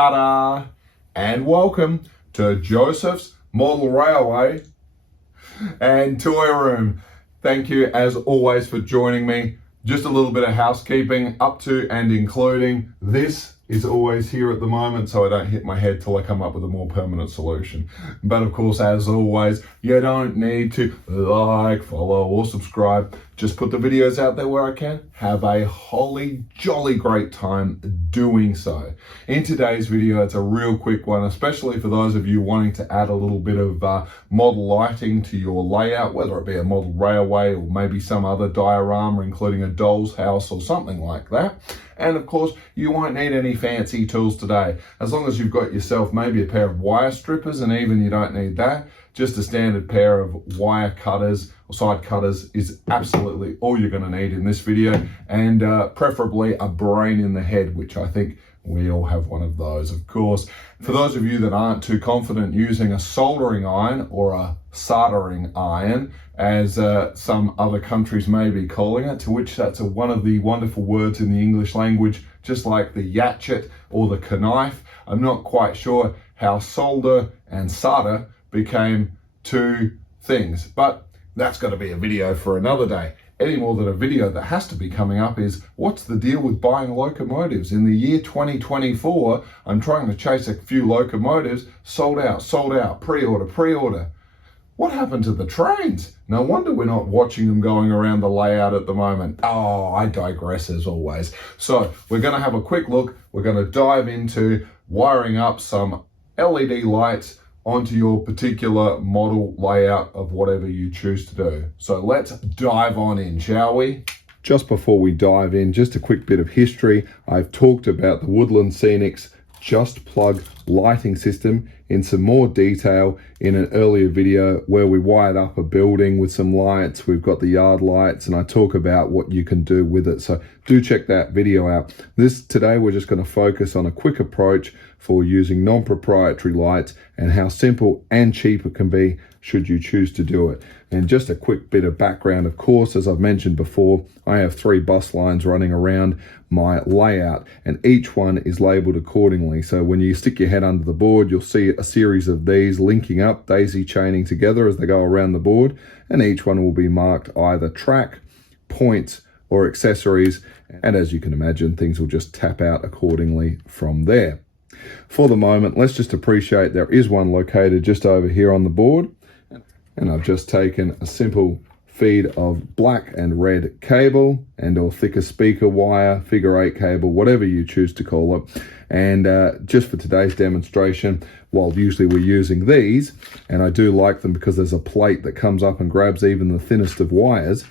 Ta-da! And welcome to Josef's Model Railway and Toy Room. Thank you as always for joining me. Just a little bit of housekeeping up to and including this is always here at the moment so I don't hit my head till I come up with a more permanent solution. But of course, as always, you don't need to like, follow or subscribe. Just put the videos out there where I can. Have a holly jolly great time doing so. In today's video, it's a real quick one, especially for those of you wanting to add a little bit of model lighting to your layout, whether it be a model railway or maybe some other diorama, including a doll's house or something like that. And of course, you won't need any fancy tools today. As long as you've got yourself maybe a pair of wire strippers, and even you don't need that, just a standard pair of wire cutters or side cutters is absolutely all you're going to need in this video, and preferably a brain in the head, which I think we all have one of those, of course. For those of you that aren't too confident using a soldering iron or a soldering iron, as some other countries may be calling it, to which that's one of the wonderful words in the English language, just like the yatchet or the knife. I'm not quite sure how solder and solder became two things, but that's got to be a video for another day. Any more than a video that has to be coming up is, what's the deal with buying locomotives? In the year 2024, I'm trying to chase a few locomotives, sold out, pre-order. What happened to the trains? No wonder we're not watching them going around the layout at the moment. Oh, I digress as always. So we're going to have a quick look. We're going to dive into wiring up some LED lights onto your particular model layout of whatever you choose to do. So let's dive on in, shall we? Just before we dive in, just a quick bit of history. I've talked about the Woodland Scenics Just Plug lighting system in some more detail in an earlier video where we wired up a building with some lights. We've got the yard lights, and I talk about what you can do with it. So do check that video out. Today we're just going to focus on a quick approach for using non-proprietary lights and how simple and cheap it can be should you choose to do it. And just a quick bit of background, of course, as I've mentioned before, I have 3 bus lines running around my layout, and each one is labeled accordingly. So when you stick your head under the board, you'll see a series of these linking up, daisy chaining together as they go around the board, and each one will be marked either track, points, or accessories. And as you can imagine, things will just tap out accordingly from there. For the moment, let's just appreciate there is one located just over here on the board, and I've just taken a simple feed of black and red cable and or thicker speaker wire, figure 8 cable, whatever you choose to call it. And just for today's demonstration, while usually we're using these, and I do like them because there's a plate that comes up and grabs even the thinnest of wires,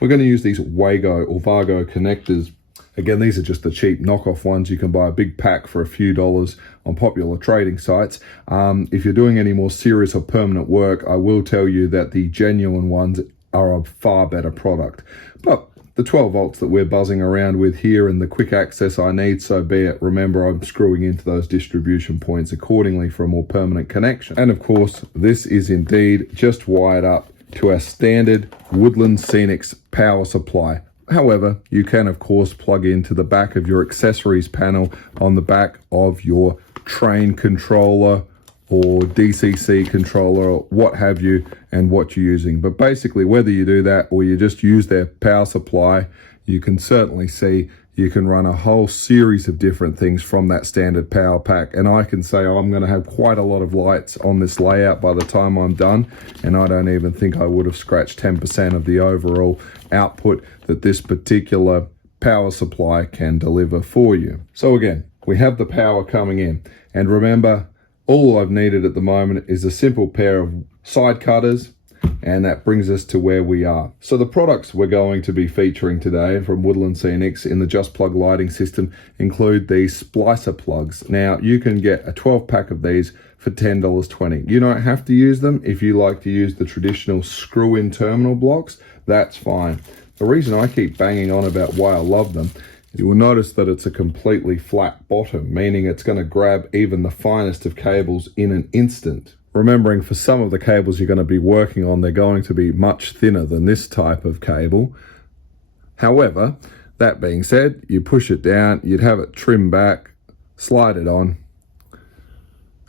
we're going to use these Wago or Vargo connectors. Again, these are just the cheap knockoff ones. You can buy a big pack for a few dollars on popular trading sites. If you're doing any more serious or permanent work, I will tell you that the genuine ones are a far better product. But the 12 volts that we're buzzing around with here and the quick access I need, so be it. Remember, I'm screwing into those distribution points accordingly for a more permanent connection. And of course, this is indeed just wired up to our standard Woodland Scenics power supply. However, you can of course plug into the back of your accessories panel on the back of your train controller or DCC controller or what have you, and what you're using. But basically, whether you do that or you just use their power supply, you can certainly see you can run a whole series of different things from that standard power pack. And I can say I'm going to have quite a lot of lights on this layout by the time I'm done, and I don't even think I would have scratched 10% of the overall output that this particular power supply can deliver for you. So again, we have the power coming in, and remember, all I've needed at the moment is a simple pair of side cutters, and that brings us to where we are. So the products we're going to be featuring today from Woodland Scenics in the Just Plug lighting system include these splicer plugs. Now you can get a 12 pack of these for $10.20. You don't have to use them. If you like to use the traditional screw-in terminal blocks, that's fine. The reason I keep banging on about why I love them, you will notice that it's a completely flat bottom, meaning it's going to grab even the finest of cables in an instant. Remembering for some of the cables you're going to be working on, they're going to be much thinner than this type of cable. However, that being said, you push it down, you'd have it trimmed back, slide it on,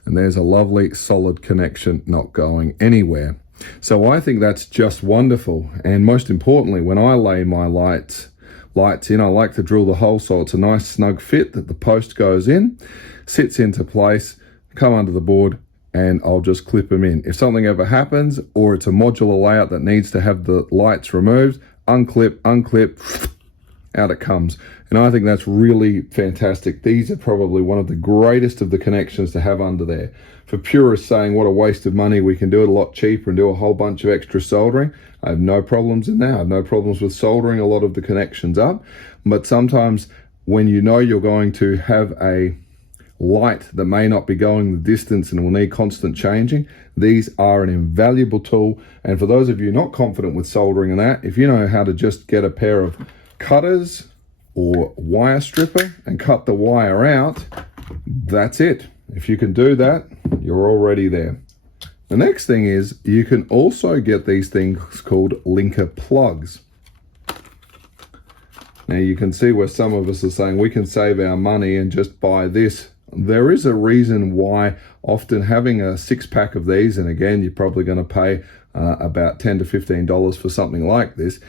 and there's a lovely solid connection not going anywhere. So I think that's just wonderful. And most importantly, when I lay my lights in, I like to drill the hole so it's a nice snug fit that the post goes in, sits into place, come under the board, and I'll just clip them in. If something ever happens, or it's a modular layout that needs to have the lights removed, unclip, out it comes. And I think that's really fantastic. These are probably one of the greatest of the connections to have under there. For purists saying what a waste of money, we can do it a lot cheaper and do a whole bunch of extra soldering, I have no problems in that. I have no problems with soldering a lot of the connections up. But sometimes when you know you're going to have a light that may not be going the distance and will need constant changing, these are an invaluable tool. And for those of you not confident with soldering and that, if you know how to just get a pair of cutters or wire stripper and cut the wire out, that's it. If you can do that, you're already there. The next thing is you can also get these things called linker plugs. Now you can see where some of us are saying we can save our money and just buy this. There is a reason why often having a 6-pack of these, and again you're probably going to pay about $10 to $15 for something like this.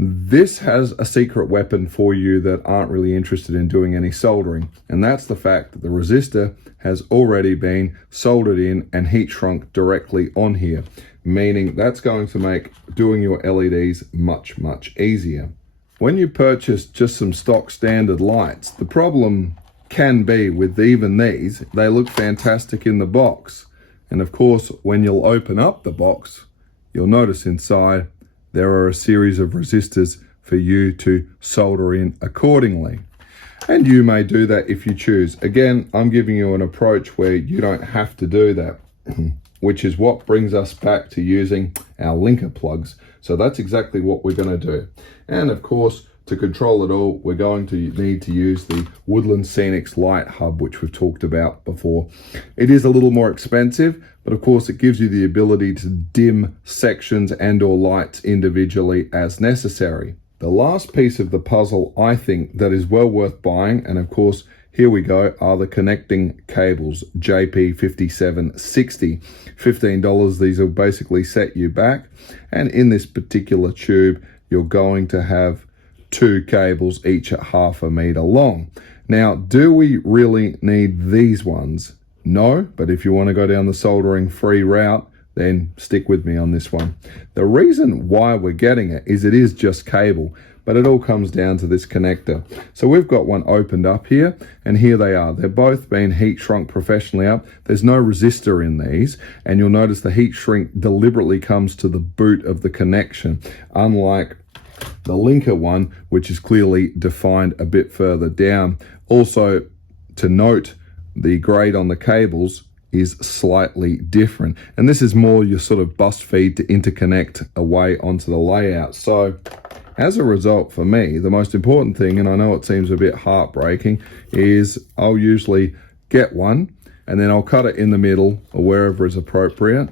This has a secret weapon for you that aren't really interested in doing any soldering, and that's the fact that the resistor has already been soldered in and heat shrunk directly on here, meaning that's going to make doing your LEDs much easier. When you purchase just some stock standard lights, the problem can be with even these, they look fantastic in the box, and of course when you'll open up the box, you'll notice inside there are a series of resistors for you to solder in accordingly. And you may do that if you choose. Again, I'm giving you an approach where you don't have to do that, which is what brings us back to using our linker plugs. So that's exactly what we're going to do. And of course, to control it all, we're going to need to use the Woodland Scenics Light Hub, which we've talked about before. It is a little more expensive, but of course it gives you the ability to dim sections and or lights individually as necessary. The last piece of the puzzle I think that is well worth buying, and of course here we go, are the connecting cables, JP5760. $15, these will basically set you back, and in this particular tube you're going to have 2 cables, each at ½ meter long. Now, do we really need these ones? No, but if you want to go down the soldering free route, then stick with me on this one. The reason why we're getting it is just cable, but it all comes down to this connector. So we've got one opened up here, and here they are. They're both been heat shrunk professionally up. There's no resistor in these, and you'll notice the heat shrink deliberately comes to the boot of the connection, unlike the linker one, which is clearly defined a bit further down. Also to note, the grade on the cables is slightly different, and this is more your sort of bus feed to interconnect away onto the layout. So as a result, for me, the most important thing, and I know it seems a bit heartbreaking, is I'll usually get one and then I'll cut it in the middle or wherever is appropriate.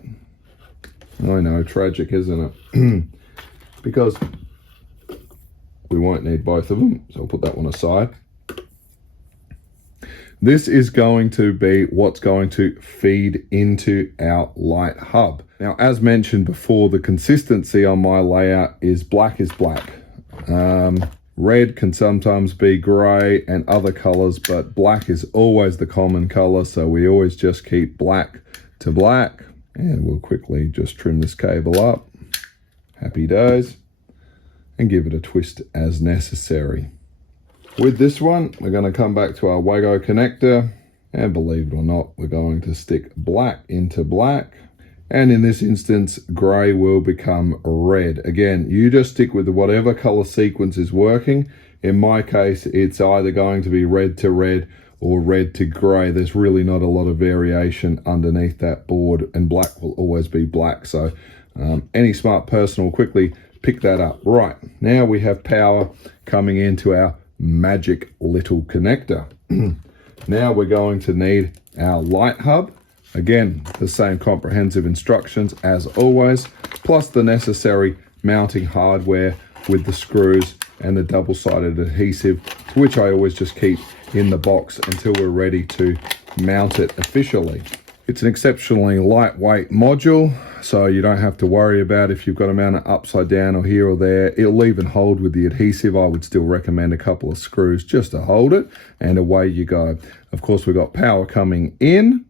I know, tragic, isn't it? Because we won't need both of them, so I'll put that one aside. This is going to be what's going to feed into our light hub. Now, as mentioned before, the consistency on my layout is black is black. Red can sometimes be grey and other colours, but black is always the common colour, so we always just keep black to black. And we'll quickly just trim this cable up. Happy days. And give it a twist as necessary. With this one, we're going to come back to our Wago connector, and believe it or not, we're going to stick black into black, and in this instance, grey will become red. Again, you just stick with whatever color sequence is working. In my case, it's either going to be red to red or red to grey. There's really not a lot of variation underneath that board, and black will always be black. So any smart person will quickly pick that up. Right, now we have power coming into our magic little connector. Now we're going to need our light hub. Again, the same comprehensive instructions as always, plus the necessary mounting hardware with the screws and the double-sided adhesive, which I always just keep in the box until we're ready to mount it officially. It's an exceptionally lightweight module, so you don't have to worry about if you've got to mount it upside down or here or there. It'll even hold with the adhesive. I would still recommend a couple of screws just to hold it, and away you go. Of course, we've got power coming in,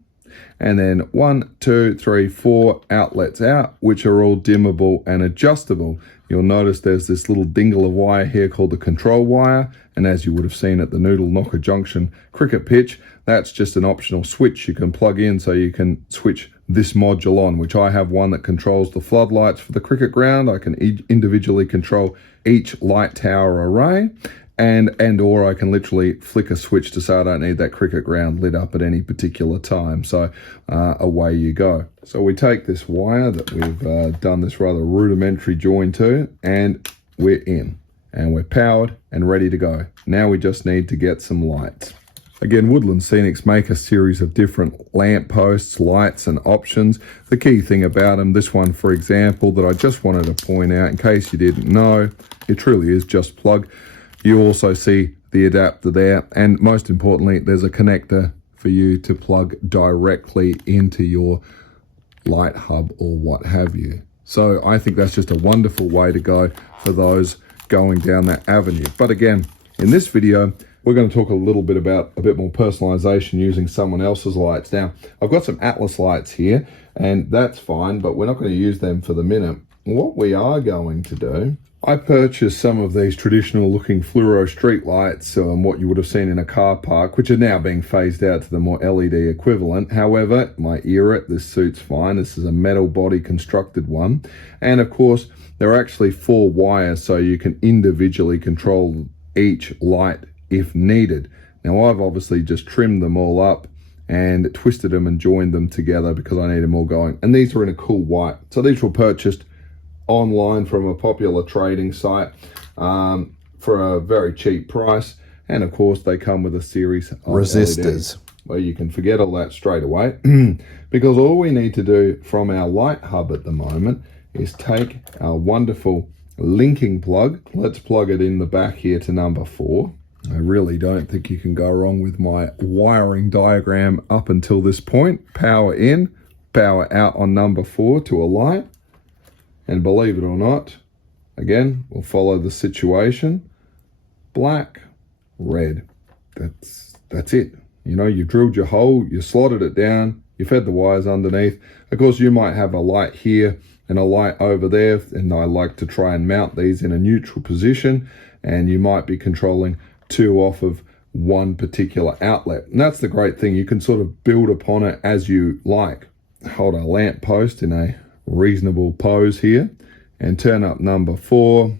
and then 1, 2, 3, 4 outlets out, which are all dimmable and adjustable. You'll notice there's this little dingle of wire here called the control wire, and as you would have seen at the Noodle Knocker Junction cricket pitch, that's just an optional switch you can plug in so you can switch this module on, which I have one that controls the floodlights for the cricket ground. I can individually control each light tower array, and or I can literally flick a switch to say I don't need that cricket ground lit up at any particular time. So away you go. So we take this wire that we've done this rather rudimentary join to, and we're in, and we're powered and ready to go. Now we just need to get some lights. Again, Woodland Scenics make a series of different lamp posts, lights and options. The key thing about them, this one for example, that I just wanted to point out in case you didn't know, it truly is Just Plug. You also see the adapter there, and most importantly, there's a connector for you to plug directly into your light hub or what have you. So I think that's just a wonderful way to go for those going down that avenue. But again, in this video, we're going to talk a little bit about a bit more personalization using someone else's lights. Now, I've got some Atlas lights here, and that's fine, but we're not going to use them for the minute. What we are going to do, I purchased some of these traditional looking fluoro street lights, what you would have seen in a car park, which are now being phased out to the more LED equivalent. However, my era, this suits fine. This is a metal body constructed one. And of course, there are actually 4 wires, so you can individually control each light if needed. Now I've obviously just trimmed them all up and twisted them and joined them together because I need them all going. And these are in a cool white. So these were purchased online from a popular trading site for a very cheap price. And of course they come with a series of resistors. LEDs. Well, you can forget all that straight away because all we need to do from our light hub at the moment is take our wonderful linking plug. Let's plug it in the back here to number 4. I really don't think you can go wrong with my wiring diagram up until this point. Power in, power out on number 4 to a light. And believe it or not, again, we'll follow the situation. Black, red. That's it. You know, you drilled your hole, you slotted it down, you fed the wires underneath. Of course, you might have a light here and a light over there, and I like to try and mount these in a neutral position, and you might be controlling 2 off of one particular outlet. And that's the great thing, you can sort of build upon it as you like. Hold a lamp post in a reasonable pose here and turn up number 4.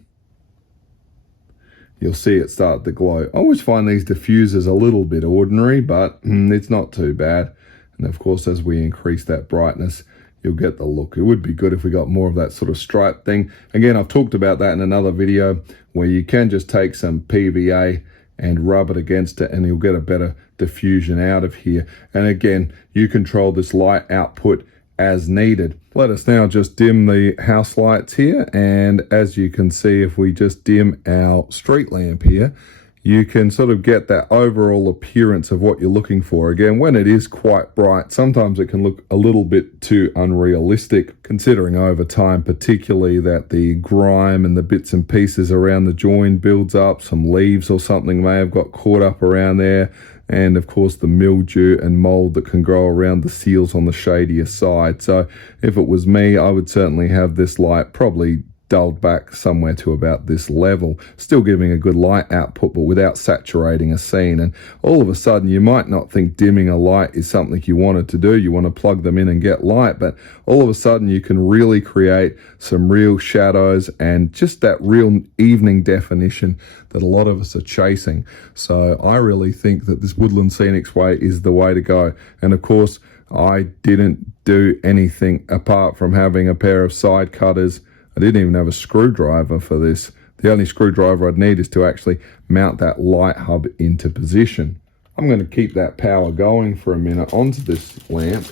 You'll see it start to glow. I always find these diffusers a little bit ordinary, but it's not too bad. And of course, as we increase that brightness, you'll get the look. It would be good if we got more of that sort of stripe thing. Again, I've talked about that in another video where you can just take some PVA and rub it against it and you'll get a better diffusion out of here. And again, you control this light output as needed. Let us now just dim the house lights here, and as you can see, if we just dim our street lamp here, you can sort of get that overall appearance of what you're looking for. Again, when it is quite bright, sometimes it can look a little bit too unrealistic, considering over time particularly that the grime and the bits and pieces around the join builds up. Some leaves or something may have got caught up around there, and of course the mildew and mold that can grow around the seals on the shadier side. So if it was me, I would certainly have this light probably dulled back somewhere to about this level, still giving a good light output but without saturating a scene. And all of a sudden you might not think dimming a light is something you wanted to do. You want to plug them in and get light, but all of a sudden you can really create some real shadows and just that real evening definition that a lot of us are chasing. So I really think that this Woodland Scenics way is the way to go. And of course I didn't do anything apart from having a pair of side cutters. I didn't even have a screwdriver for this. The only screwdriver I'd need is to actually mount that light hub into position. I'm going to keep that power going for a minute onto this lamp,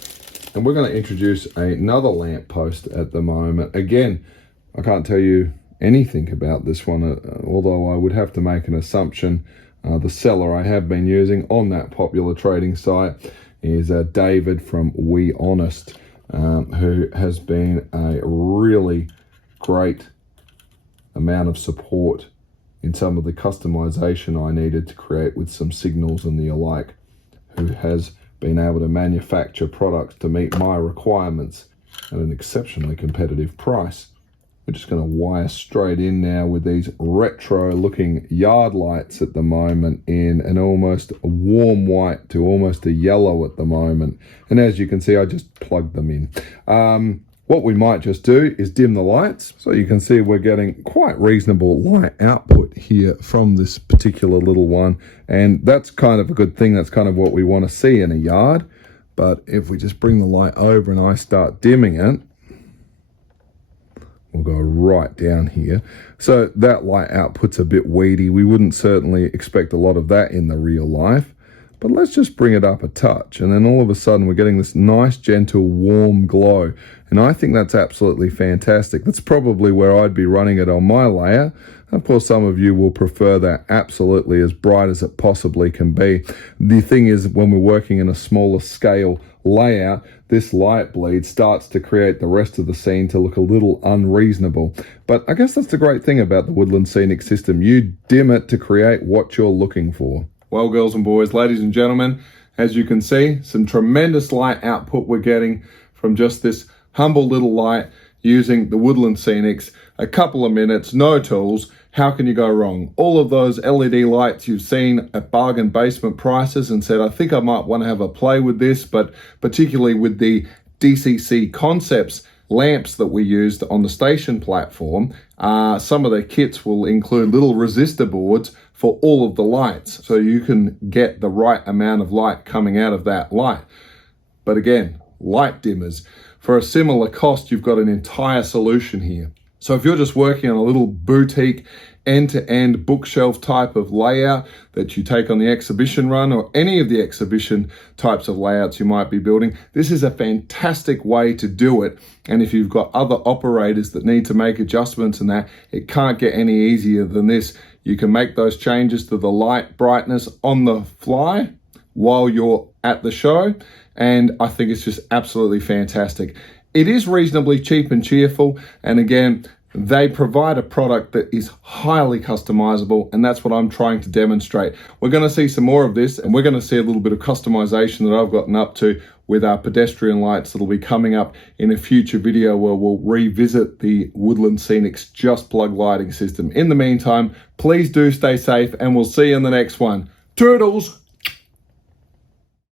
and we're going to introduce another lamp post at the moment. Again, I can't tell you anything about this one, although I would have to make an assumption. The seller I have been using on that popular trading site is David from Wehonest, who has been a really great amount of support in some of the customization I needed to create with some signals and the alike, who has been able to manufacture products to meet my requirements at an exceptionally competitive price. We're just going to wire straight in now with these retro looking yard lights at the moment in an almost warm white to almost a yellow at the moment. And as you can see, I just plugged them in. What we might just do is dim the lights. So you can see we're getting quite reasonable light output here from this particular little one. And that's kind of a good thing. That's kind of what we want to see in a yard. But if we just bring the light over and I start dimming it, we'll go right down here. So that light output's a bit weedy. We wouldn't certainly expect a lot of that in the real life. But let's just bring it up a touch. And then all of a sudden we're getting this nice, gentle, warm glow. And I think that's absolutely fantastic. That's probably where I'd be running it on my layer. Of course, some of you will prefer that absolutely as bright as it possibly can be. The thing is, when we're working in a smaller scale layout, this light bleed starts to create the rest of the scene to look a little unreasonable. But I guess that's the great thing about the Woodland Scenic system. You dim it to create what you're looking for. Well, girls and boys, ladies and gentlemen, as you can see, some tremendous light output we're getting from just this humble little light using the Woodland Scenics. A couple of minutes, no tools. How can you go wrong? All of those LED lights you've seen at bargain basement prices and said, I think I might want to have a play with this, but particularly with the DCC Concepts lamps that we used on the station platform, some of their kits will include little resistor boards for all of the lights, so you can get the right amount of light coming out of that light. But again, light dimmers. For a similar cost, you've got an entire solution here. So if you're just working on a little boutique end-to-end bookshelf type of layout that you take on the exhibition run or any of the exhibition types of layouts you might be building, this is a fantastic way to do it. And if you've got other operators that need to make adjustments and that, it can't get any easier than this. You can make those changes to the light brightness on the fly while you're at the show. And I think it's just absolutely fantastic. It is reasonably cheap and cheerful. And again, they provide a product that is highly customizable, and that's what I'm trying to demonstrate. We're going to see some more of this, and we're going to see a little bit of customization that I've gotten up to with our pedestrian lights that'll be coming up in a future video where we'll revisit the Woodland Scenics Just Plug lighting system. In the meantime, please do stay safe, and we'll see you in the next one. Toodles!